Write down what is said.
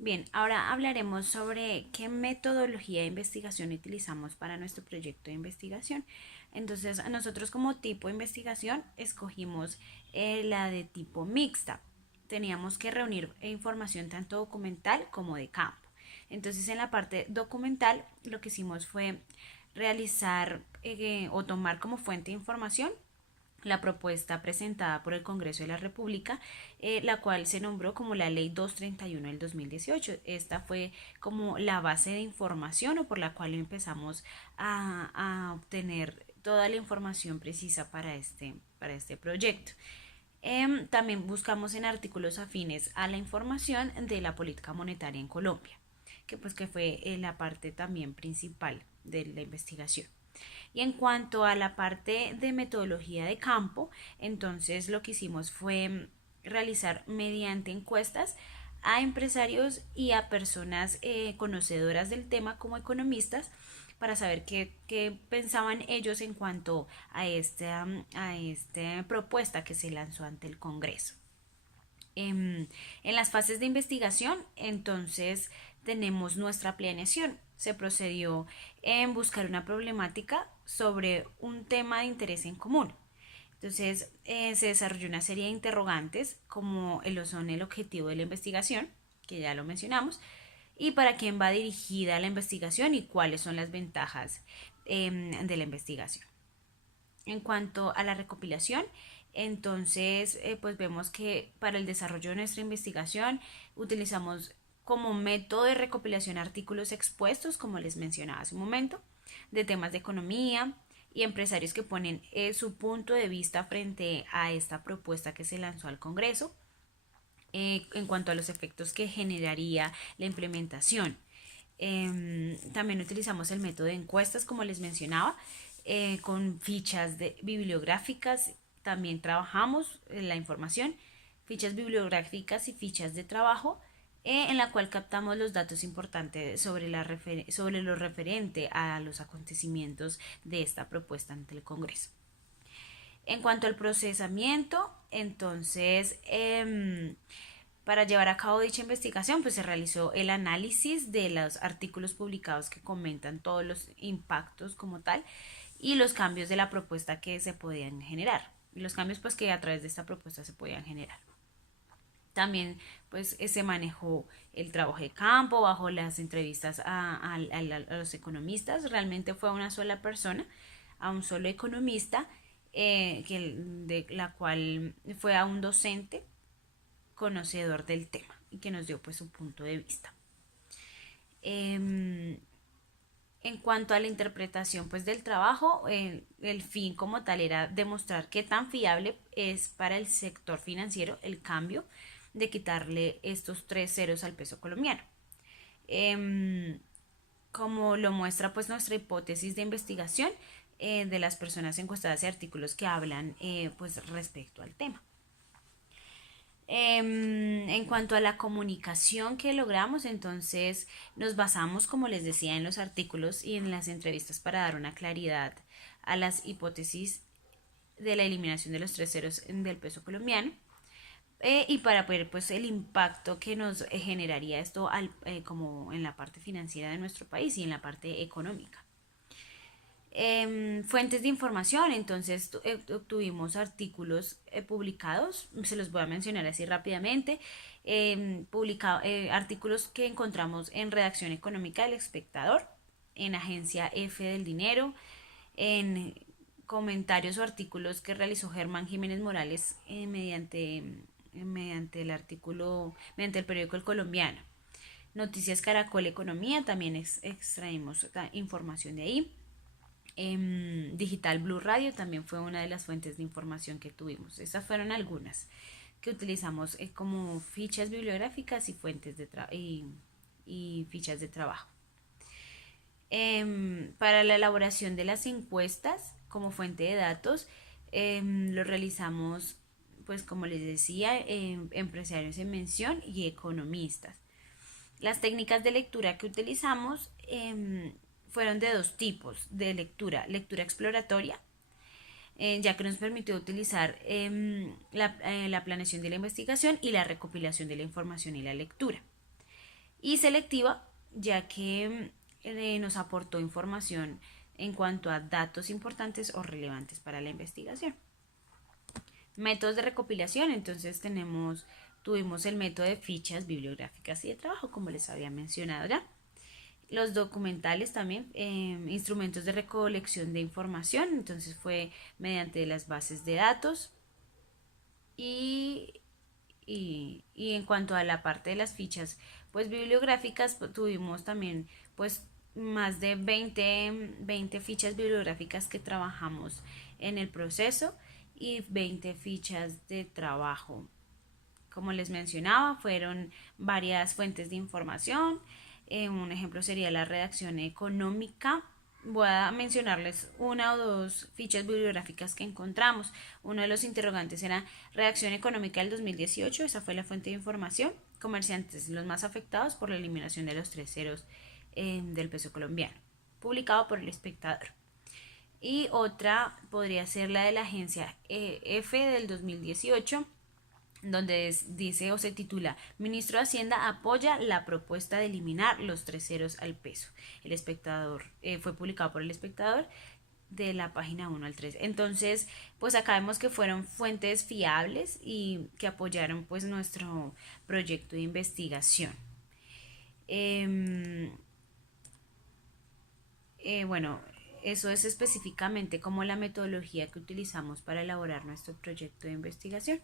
Bien, ahora hablaremos sobre qué metodología de investigación utilizamos para nuestro proyecto de investigación. Entonces, nosotros como tipo de investigación escogimos la de tipo mixta. Teníamos que reunir información tanto documental como de campo. Entonces, en la parte documental, lo que hicimos fue realizar o tomar como fuente de información la propuesta presentada por el Congreso de la República, la cual se nombró como la Ley 231 del 2018. Esta fue como la base de información o por la cual empezamos a obtener toda la información precisa para este proyecto. También buscamos en artículos afines a la información de la política monetaria en Colombia, que fue la parte también principal de la investigación. Y en cuanto a la parte de metodología de campo, entonces lo que hicimos fue realizar mediante encuestas a empresarios y a personas conocedoras del tema como economistas para saber qué pensaban ellos en cuanto a esta propuesta que se lanzó ante el Congreso. En las fases de investigación, entonces tenemos nuestra planeación. Se procedió en buscar una problemática sobre un tema de interés en común. Entonces se desarrolló una serie de interrogantes como lo son el objetivo de la investigación, que ya lo mencionamos, y para quién va dirigida la investigación y cuáles son las ventajas de la investigación. En cuanto a la recopilación, entonces pues vemos que para el desarrollo de nuestra investigación utilizamos como método de recopilación artículos expuestos, como les mencionaba hace un momento, de temas de economía y empresarios que ponen su punto de vista frente a esta propuesta que se lanzó al Congreso en cuanto a los efectos que generaría la implementación. También utilizamos el método de encuestas, como les mencionaba, con bibliográficas. También trabajamos la información, fichas bibliográficas y fichas de trabajo, en la cual captamos los datos importantes sobre lo referente a los acontecimientos de esta propuesta ante el Congreso. En cuanto al procesamiento, entonces, para llevar a cabo dicha investigación, pues se realizó el análisis de los artículos publicados que comentan todos los impactos como tal y los cambios de la propuesta que se podían generar. Y los cambios pues que a través de esta propuesta se podían generar. También pues se manejó el trabajo de campo bajo las entrevistas a los economistas. Realmente fue a una sola persona, a un solo economista, de la cual fue a un docente conocedor del tema y que nos dio pues su punto de vista. En cuanto a la interpretación pues del trabajo, el fin como tal era demostrar qué tan fiable es para el sector financiero el cambio de quitarle estos 3 ceros al peso colombiano. Como lo muestra pues nuestra hipótesis de investigación de las personas encuestadas y artículos que hablan pues respecto al tema. En cuanto a la comunicación que logramos, entonces nos basamos, como les decía, en los artículos y en las entrevistas para dar una claridad a las hipótesis de la eliminación de los 3 ceros del peso colombiano y para ver pues el impacto que nos generaría esto como en la parte financiera de nuestro país y en la parte económica. Fuentes de información, entonces obtuvimos artículos publicados, se los voy a mencionar así rápidamente, artículos que encontramos en Redacción Económica del Espectador, en Agencia F del Dinero, en comentarios o artículos que realizó Germán Jiménez Morales mediante mediante el periódico El Colombiano. Noticias Caracol Economía, también extraímos información de ahí. Digital Blue Radio también fue una de las fuentes de información que tuvimos. Estas fueron algunas que utilizamos como fichas bibliográficas y y fichas de trabajo. Para la elaboración de las encuestas como fuente de datos, lo realizamos, pues como les decía, empresarios en mención y economistas. Las técnicas de lectura que utilizamos fueron de dos tipos de lectura: lectura exploratoria, ya que nos permitió utilizar la planeación de la investigación y la recopilación de la información y la lectura. y selectiva, ya que nos aportó información en cuanto a datos importantes o relevantes para la investigación. Métodos de recopilación, entonces tuvimos el método de fichas bibliográficas y de trabajo, como les había mencionado ya. Los documentales también, instrumentos de recolección de información, entonces fue mediante las bases de datos y, y en cuanto a la parte de las fichas pues bibliográficas, pues, tuvimos también pues más de 20 fichas bibliográficas que trabajamos en el proceso y 20 fichas de trabajo. Como les mencionaba, fueron varias fuentes de información. Un ejemplo sería la redacción económica. Voy a mencionarles una o dos fichas bibliográficas que encontramos. Uno de los interrogantes era redacción económica del 2018, esa fue la fuente de información. Comerciantes, los más afectados por la eliminación de los 3 ceros del peso colombiano, publicado por El Espectador. Y otra podría ser la de la agencia F del 2018, donde dice o se titula Ministro de Hacienda apoya la propuesta de eliminar los 3 ceros al peso. El Espectador fue publicado por El Espectador de la página 1 al 3. Entonces, pues acá vemos que fueron fuentes fiables y que apoyaron pues nuestro proyecto de investigación. Bueno, eso es específicamente como la metodología que utilizamos para elaborar nuestro proyecto de investigación.